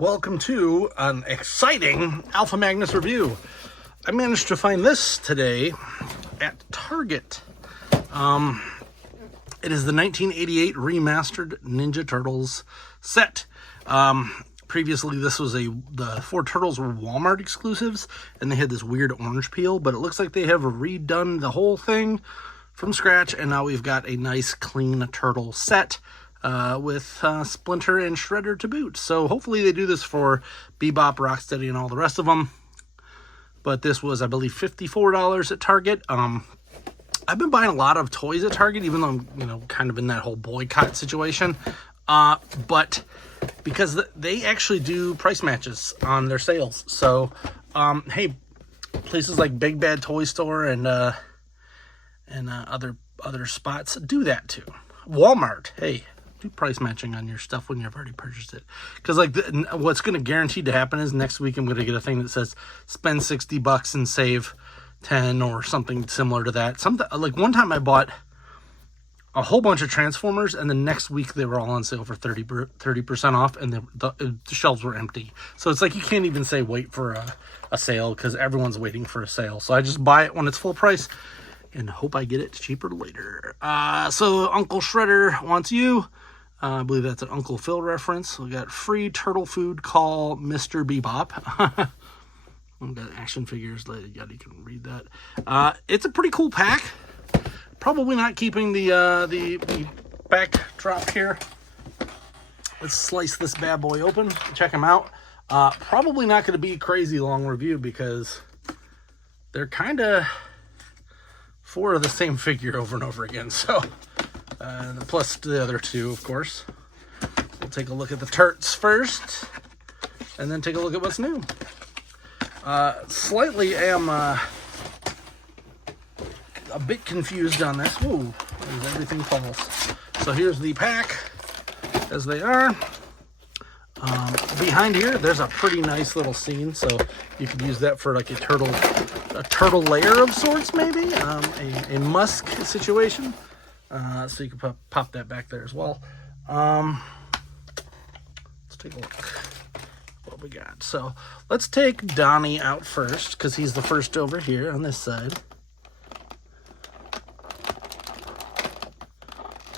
Welcome to an exciting Alpha Magnus review. I managed to find this today at Target. It is the 1988 remastered Ninja Turtles set. Previously, the four turtles were Walmart exclusives, and they had this weird orange peel, but it looks like they have redone the whole thing from scratch, and now we've got a nice, clean turtle set with Splinter and Shredder to boot. So hopefully they do this for Bebop, Rocksteady, and all the rest of them. But this was, I believe, $54 at Target. I've been buying a lot of toys at Target, even though I'm, kind of in that whole boycott situation. But because they actually do price matches on their sales. So, hey, places like Big Bad Toy Store and other spots do that too. Walmart, hey, do price matching on your stuff when you've already purchased it. Because what's going to guaranteed to happen is next week I'm going to get a thing that says spend $60 and save 10 or something similar to that. Something like one time I bought a whole bunch of Transformers, and the next week they were all on sale for 30% off, and the shelves were empty. So it's like you can't even say wait for a sale because everyone's waiting for a sale. So I just buy it when it's full price and hope I get it cheaper later. So Uncle Shredder wants you. I believe that's an Uncle Phil reference. We got free turtle food, call Mr. Bebop. We've got action figures. You can read that. It's a pretty cool pack. Probably not keeping the backdrop here. Let's slice this bad boy open. Check them out. Probably not going to be a crazy long review because they're kind of four of the same figure over and over again. So, plus the other two, of course. We'll take a look at the turts first, and then take a look at what's new. Slightly am a bit confused on this. Ooh, everything falls. So here's the pack as they are. Behind here, there's a pretty nice little scene, so you could use that for like a turtle layer of sorts, maybe a musk situation. So you can pop that back there as well. Let's take a look what we got. So let's take Donnie out first because he's the first over here on this side.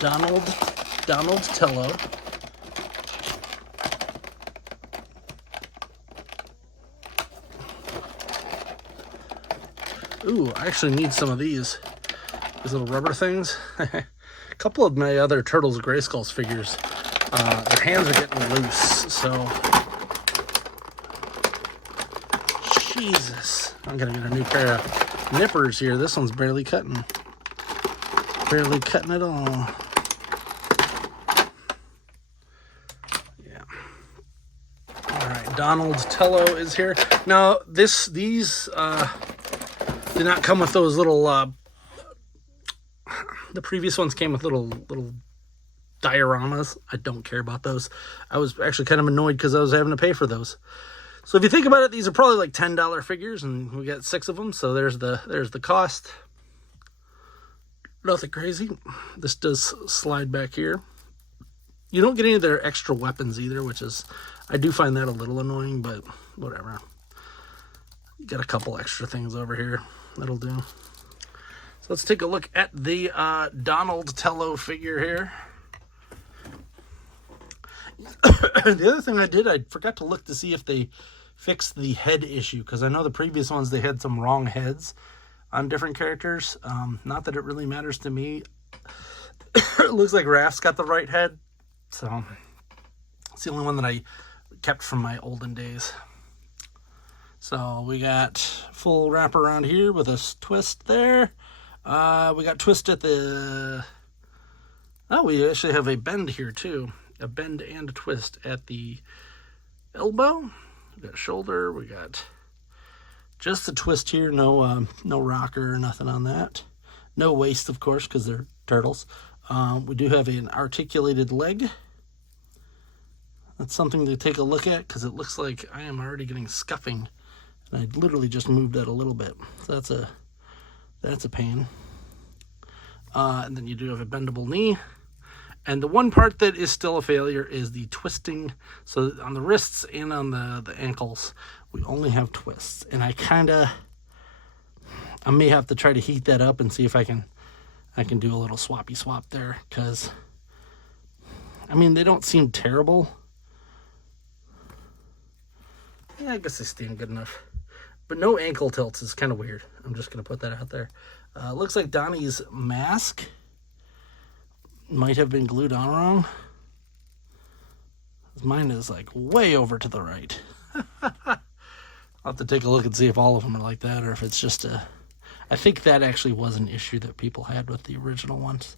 Donald Tello. Ooh, I actually need some of these little rubber things. A couple of my other Turtles Grayskulls figures, their hands are getting loose, so Jesus. I'm gonna get a new pair of nippers here. This one's barely cutting at all. Yeah. All right, Donald Tello is here. Now, these did not come with those little, the previous ones came with little dioramas. I don't care about those. I was actually kind of annoyed because I was having to pay for those. So if you think about it, these are probably like $10 figures, and we got 6 of them. So there's the cost. Nothing crazy. This does slide back here. You don't get any of their extra weapons either, which is, I do find that a little annoying, but whatever. You got a couple extra things over here. That'll do. So let's take a look at the Donald Tello figure here. The other thing I forgot to look to see if they fixed the head issue, because I know the previous ones, they had some wrong heads on different characters. Not that it really matters to me. It looks like Raph's got the right head, so it's the only one that I kept from my olden days. So we got full wrap around here with a twist there. We got twist at the... Oh, we actually have a bend here too. A bend and a twist at the elbow. We got shoulder. We got just a twist here. No rocker or nothing on that. No waist, of course, because they're turtles. We do have an articulated leg. That's something to take a look at because it looks like I am already getting scuffing. And I literally just moved that a little bit. So that's a pain. And then you do have a bendable knee. And the one part that is still a failure is the twisting. So on the wrists and on the ankles, we only have twists. And I may have to try to heat that up and see if I can do a little swappy swap there, because I mean, they don't seem terrible. Yeah, I guess they stand good enough. But no ankle tilts is kind of weird. I'm just going to put that out there. Looks like Donnie's mask might have been glued on wrong. Mine is like way over to the right. I'll have to take a look and see if all of them are like that, or if it's just I think that actually was an issue that people had with the original ones.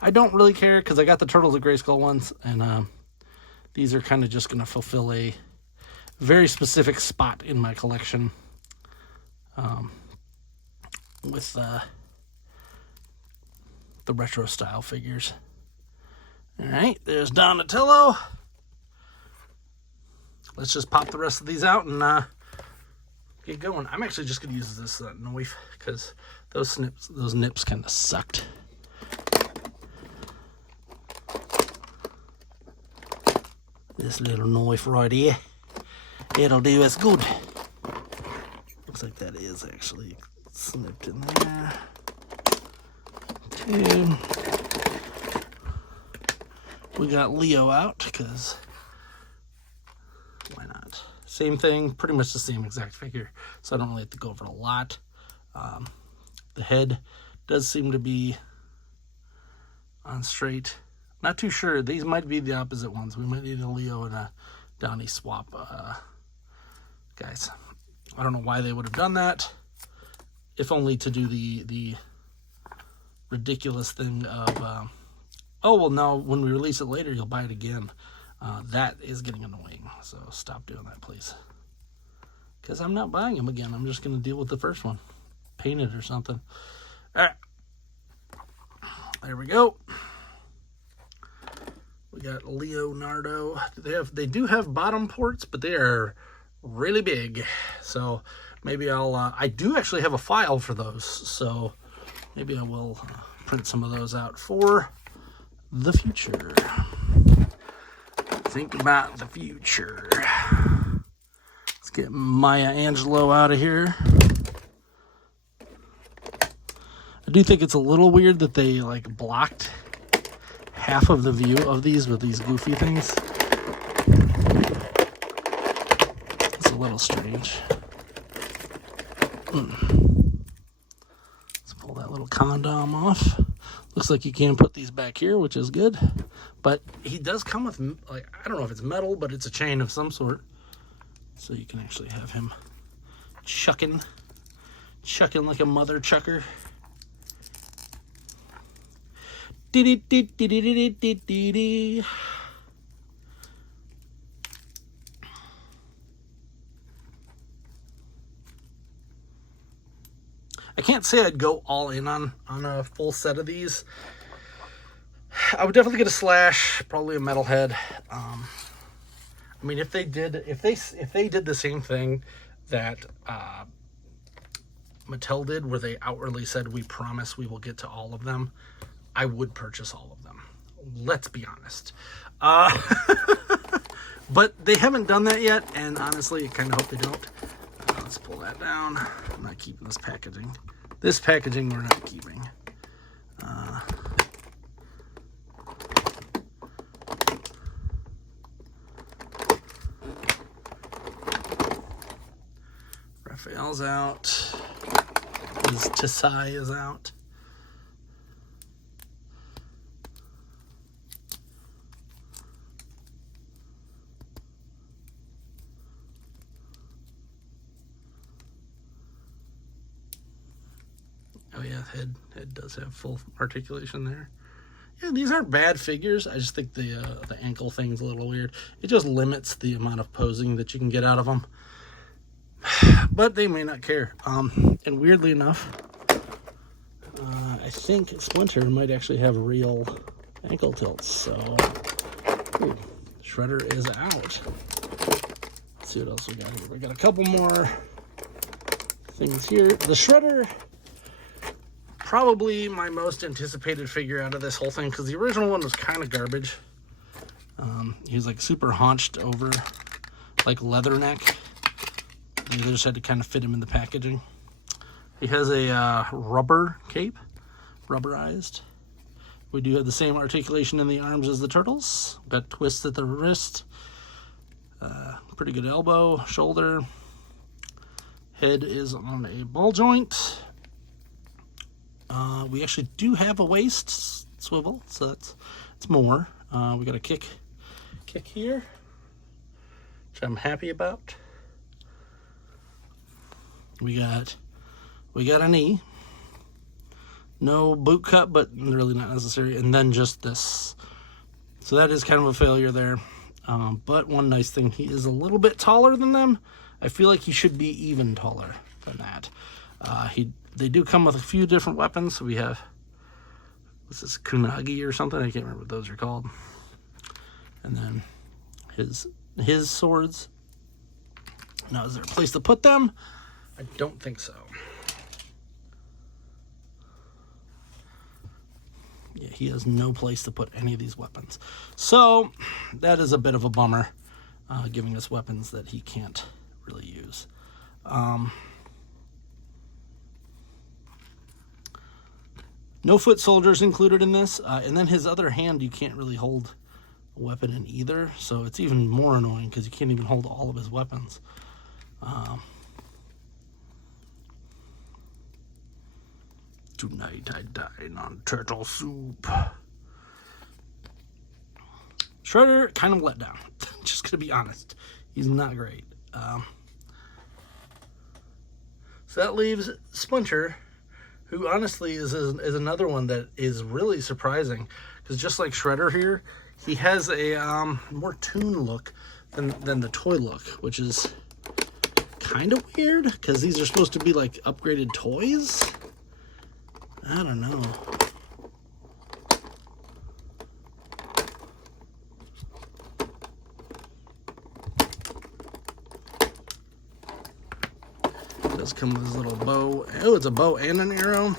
I don't really care, because I got the Turtles of Grayskull ones, and these are kind of just going to fulfill a very specific spot in my collection with the retro style figures. All right, there's Donatello. Let's just pop the rest of these out and get going. I'm actually just going to use this knife, because those nips kind of sucked. This little knife right here, it'll do us good. Looks like that is actually snipped in there. Two. We got Leo out, because why not? Same thing, pretty much the same exact figure, so I don't really have to go over a lot. The head does seem to be on straight. Not too sure. These might be the opposite ones. We might need a Leo and a Donnie swap, guys. I don't know why they would have done that, if only to do the ridiculous thing of, oh, well, no, when we release it later, you'll buy it again. That is getting annoying, so stop doing that, please. Because I'm not buying them again. I'm just going to deal with the first one. Paint it or something. All right. There we go. We got Leonardo. They do have bottom ports, but they are really big. So maybe I do actually have a file for those. So maybe I will print some of those out for the future. Think about the future. Let's get Maya Angelou out of here. I do think it's a little weird that they like blocked half of the view of these with these goofy things. It's a little strange. Let's pull that little condom off. Looks like you can put these back here, which is good. But he does come with, like, I don't know if it's metal, but it's a chain of some sort. So you can actually have him chucking like a mother chucker. I can't say I'd go all in on a full set of these. I would definitely get a Slash, probably a Metalhead. I mean, if they did the same thing that Mattel did, where they outwardly said, "We promise we will get to all of them," I would purchase all of them. Let's be honest. But they haven't done that yet, and honestly, I kind of hope they don't. Let's pull that down. I'm not keeping this packaging. This packaging we're not keeping. Raphael's out. His Tisai is out. Oh yeah, head does have full articulation there. Yeah, these aren't bad figures. I just think the ankle thing's a little weird. It just limits the amount of posing that you can get out of them. But they may not care. And weirdly enough, I think Splinter might actually have real ankle tilts. So, ooh, Shredder is out. Let's see what else we got here. We got a couple more things here. The Shredder probably my most anticipated figure out of this whole thing, because the original one was kind of garbage. He's like super haunched over, like leather neck. They just had to kind of fit him in the packaging. He has a rubber cape, rubberized. We do have the same articulation in the arms as the turtles. Got twists at the wrist. Pretty good elbow, shoulder. Head is on a ball joint. We actually do have a waist swivel, so it's more. We got a kick here, which I'm happy about. We got a knee. No boot cut, but really not necessary. And then just this. So that is kind of a failure there. But one nice thing, he is a little bit taller than them. I feel like he should be even taller than that. They do come with a few different weapons. So we have, what's this, kunagi or something? I can't remember what those are called. And then his swords. Now, is there a place to put them? I don't think so. Yeah, he has no place to put any of these weapons. So that is a bit of a bummer, giving us weapons that he can't really use. No foot soldiers included in this. And then his other hand, you can't really hold a weapon in either. So it's even more annoying because you can't even hold all of his weapons. Tonight I dine on turtle soup. Shredder, kind of let down. Just gonna be honest. He's not great. So that leaves Splinter, who honestly is another one that is really surprising. Because just like Shredder here, he has a more toon look than the toy look, which is kind of weird. Because these are supposed to be like upgraded toys. I don't know. It does come with his little bow. Oh, it's a bow and an arrow.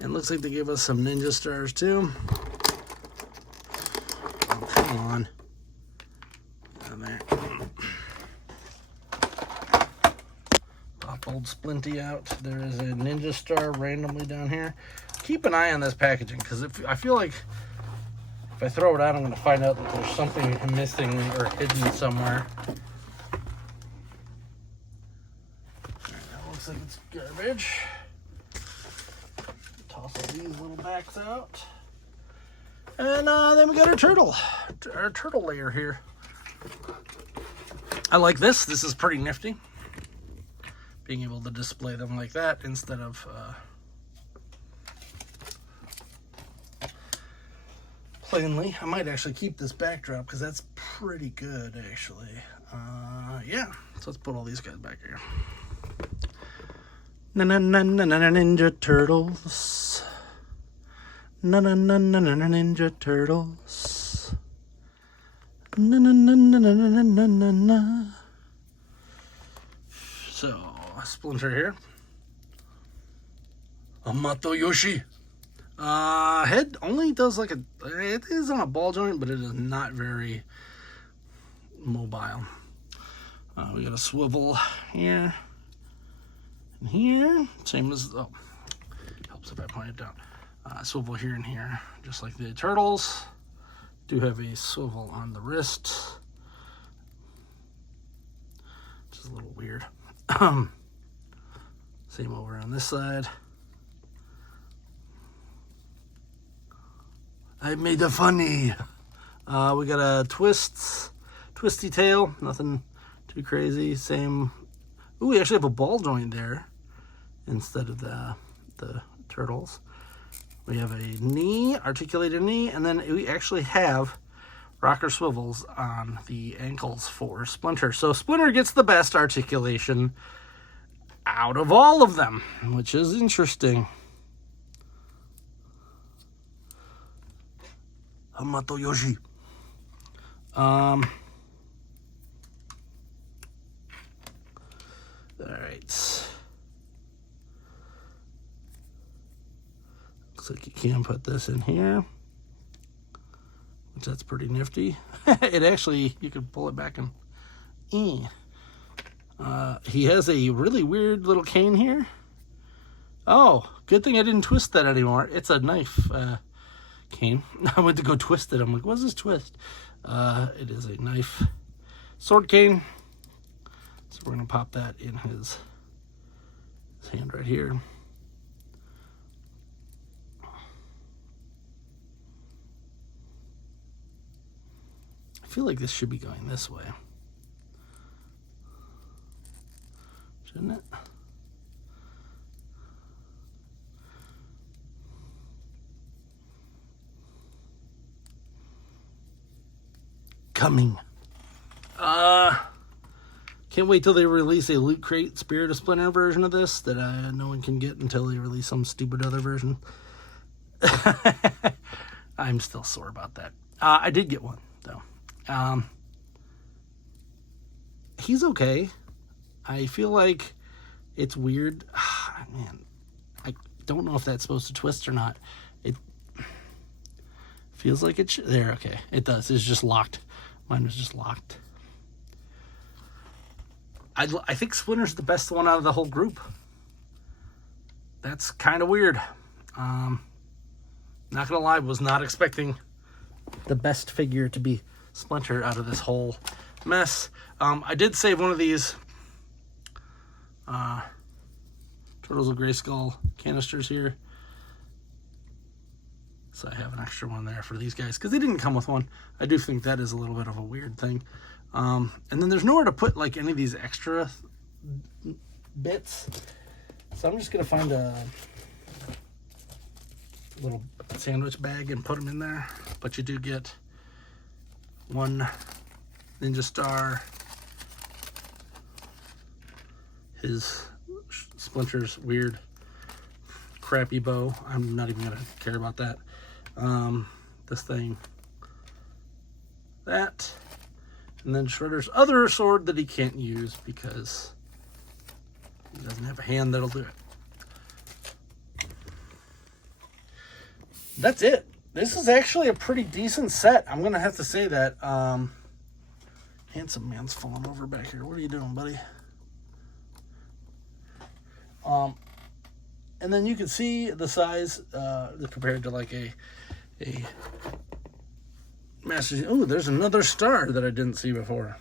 And looks like they gave us some ninja stars too. Oh, come on. Down there. Pop old Splinty out. There is a ninja star randomly down here. Keep an eye on this packaging, because I feel like if I throw it out, I'm going to find out that there's something missing or hidden somewhere. Alright, that looks like it's garbage. Toss all these little backs out. And then we got our turtle layer here. I like this. This is pretty nifty. Being able to display them like that instead of plainly. I might actually keep this backdrop because that's pretty good, actually. Yeah, so let's put all these guys back here. Ninja Turtles. Ninja Turtles. So, Splinter here. Amato Yoshi. Head only does like it is on a ball joint, but it is not very mobile. We got a swivel here and here. Same as, oh, helps if I point it down. Swivel here and here, just like the turtles. Do have a swivel on the wrist. Which is a little weird. Same over on this side. I made a funny. We got a twisty tail. Nothing too crazy. Same. Ooh, we actually have a ball joint there instead of the turtles. We have a knee, articulated knee, and then we actually have rocker swivels on the ankles for Splinter. So Splinter gets the best articulation out of all of them, which is interesting. Amato Yoshi. All right. Looks like you can put this in here, which that's pretty nifty. It actually, you can pull it back and he has a really weird little cane here. Oh, good thing I didn't twist that anymore. It's a knife cane. I went to go twist it. I'm like, what's this twist? It is a knife sword cane. So we're going to pop that in his hand right here. I feel like this should be going this way. Shouldn't it? Coming. Can't wait till they release a Loot Crate Spirit of Splinter version of this that no one can get until they release some stupid other version. I'm still sore about that. I did get one, though. He's okay. I feel like it's weird. Man, I don't know if that's supposed to twist or not. It feels like it should. There, okay. It does. It's just locked. Mine was just locked. I think Splinter's the best one out of the whole group. That's kind of weird. Not gonna lie, was not expecting the best figure to be Splinter out of this whole mess. I did save one of these Turtles of Grayskull canisters here. So I have an extra one there for these guys because they didn't come with one. I do think that is a little bit of a weird thing. And then there's nowhere to put like any of these extra bits. So I'm just going to find a little sandwich bag and put them in there. But you do get one Ninja Star, his Splinter's weird crappy bow. I'm not even going to care about that. This thing, that, and then Shredder's other sword that he can't use because he doesn't have a hand that'll do it. That's it. This is actually a pretty decent set. I'm gonna have to say that. Handsome Man's falling over back here. What are you doing, buddy? And then you can see the size compared to like a Master. Oh, there's another star that I didn't see before.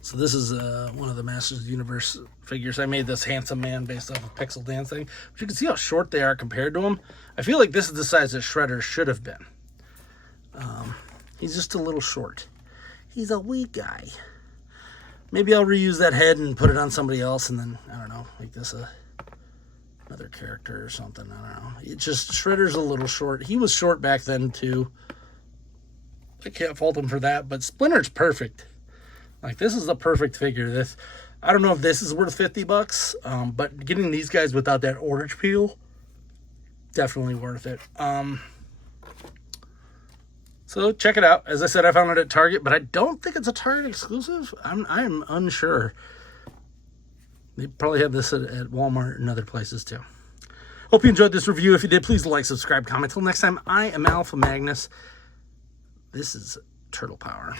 So this is one of the Masters of the Universe figures. I made this Handsome Man based off of Pixel Dance thing. But you can see how short they are compared to him. I feel like this is the size that Shredder should have been. He's just a little short. He's a wee guy. Maybe I'll reuse that head and put it on somebody else and then, I don't know, make this another character or something. I don't know. It's just, Shredder's a little short. He was short back then, too. I can't fault him for that, but Splinter's perfect. Like, this is the perfect figure. I don't know if this is worth $50, but getting these guys without that orange peel, definitely worth it. So check it out. As I said, I found it at Target, but I don't think it's a Target exclusive. I'm unsure. They probably have this at Walmart and other places too. Hope you enjoyed this review. If you did, please like, subscribe, comment. Till next time, I am Alpha Magnus. This is Turtle Power.